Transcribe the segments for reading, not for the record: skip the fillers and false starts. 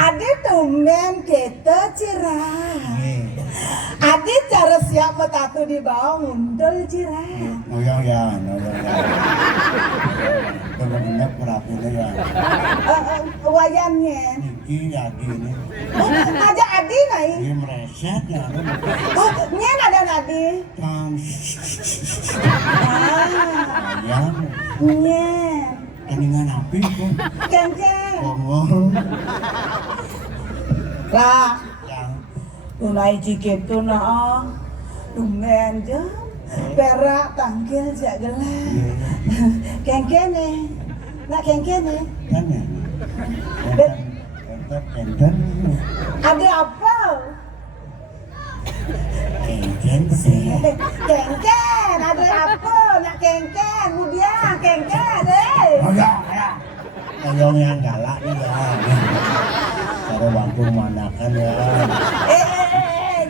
Ade tumben kita cirah. Ade cara siap metatu di bawah mundul cirah. Ngoyong ya. Bener-bener perapinya ya. Wayannya. Niki Adi ini. Aja Adi nai. Dia mereset ya. Oh, nyen ada Adi. Kan. Ah, Ayam. nyen. Keningan api kok. Kengkeng. Bongol. Lah, Yang. tunai jikit tuh nah. Tumben jam. Perak tanggil jak gelas. Kengkeng nih. Nak kengkeng nih. Kan ya. Enten. Ada apa? Enten sih. Kengkeng, ada apa? Nak kengkeng, kemudian kengkeng deh. Enggak ya. Ngoyong yang galak nih ya. Cara waktu manakan ya.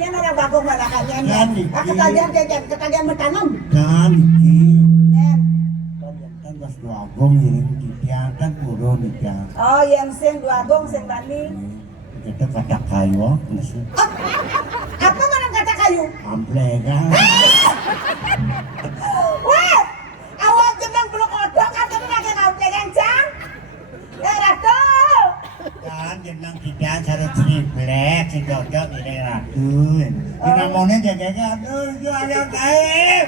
Jangan ada bagong malakannya. Kan, Ketagihan kengkeng, ketagihan bertanam. Kan iki. Nyen. Kan pas duagong ini diangkat turun dia. Oh, yang sing dua gong sing bani. Kita kata kayu nasi. Apa mana kata kayu? Amplega. Wah, awak jeneng belum odok kan tadi lagi ngomong kencang. Ratu. Kan jeneng kita cara triplek si cocok ini ratu. Kita maunya jaga aduh jualan kain.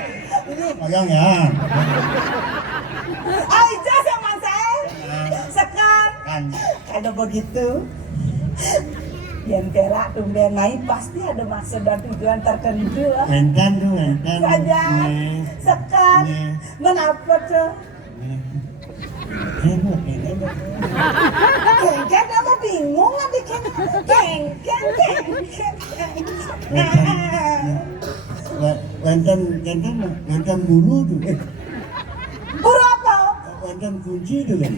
Itu koyong ya. Aja sama saya. Sekar. Kan Kalau begitu, yang perak tumben naik pasti ada maksud dan tujuan tertentu. enten tuh enten. Saja, sekar. Nih. Kenapa tuh? Kengkeng kamu bingung nggak bikin kengkeng. Enten dulu tuh. Buru apa? Enten kunci tuh kan.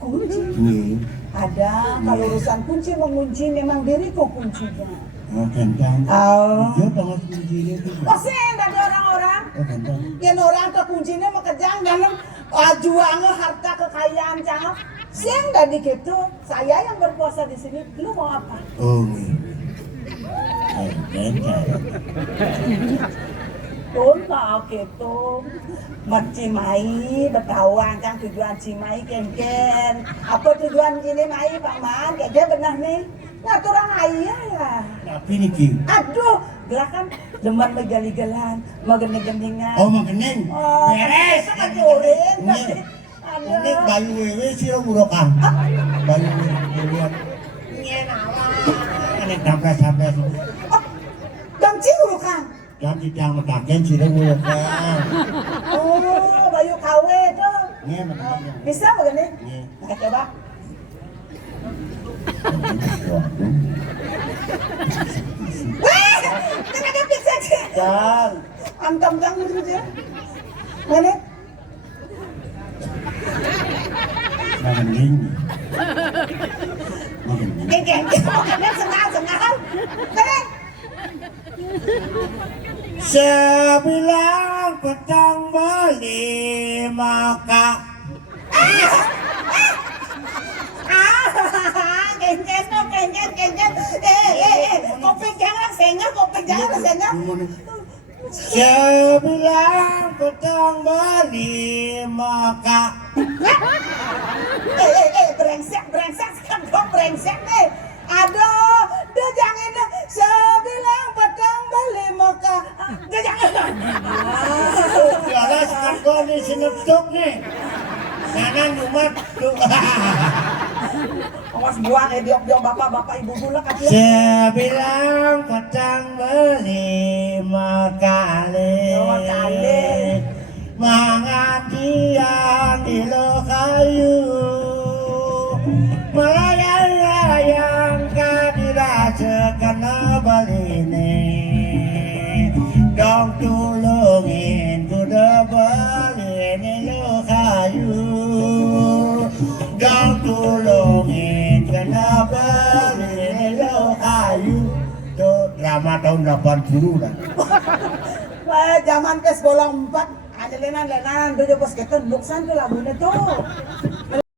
Kunci. Nih. Ada kalau urusan kunci mengunci memang diriku kuncinya. Oh, kentang. Oh. Dia banget kuncinya tuh. Pasti ada orang-orang Oh, kentang. yang orang ke kuncinya mau kejang dalam juangnya harta kekayaan cangap. Sing tadi gitu, saya yang berpuasa di sini, lu mau apa? Oh, nih. Kentang. Tuntak gitu, Cimai, Betawang kan tujuan Cimai kengken. Apa tujuan gini Mai Pak Man? Kayak dia benar nih. Ngaturan ayah ya. Tapi nih Ki. Aduh, gerakan demen megali-galan, megene-geningan. Oh, makening. Oh, Beres. Kan nyurin. Ini Aduh. bayu wewe sih lo burokan. Bayu wewe. Nyen awak. Ini sampai Oh, damci urukan. jam tidak metaken sih lo burokan. Oh, bayu kawe tuh. Nih, makanya. Bisa begini? Nih. Nah, coba. Wah, jangan ada bisa aja. Dan Antam jangan gitu ya. Mana? makening. Makening. Geng, makannya senang. Keren. Sebilang petang beli maka Kengken. Kopi jangan sengah. Sebilang petang beli maka Brengsek sekarang dong brengsek nih. Aduh, dia jangan sebilang petang beli muka. Dia jangan. Biarlah sekarang kau di sini tuk nih. Sana nyumat tuh. Awas buang diok bapak ibu bulak aja. Sebilang petang beli makale. Mangatian di lokayu. Melayang-layang kadirasakan baline. Dong tulungin kuda baline lokayu. Dong tulungin kena baline lokayu. Itu drama tahun 80 lah. Wah, zaman pes bola 4. Ada lenan, dulu pas kita buksan tuh lagunya tuh.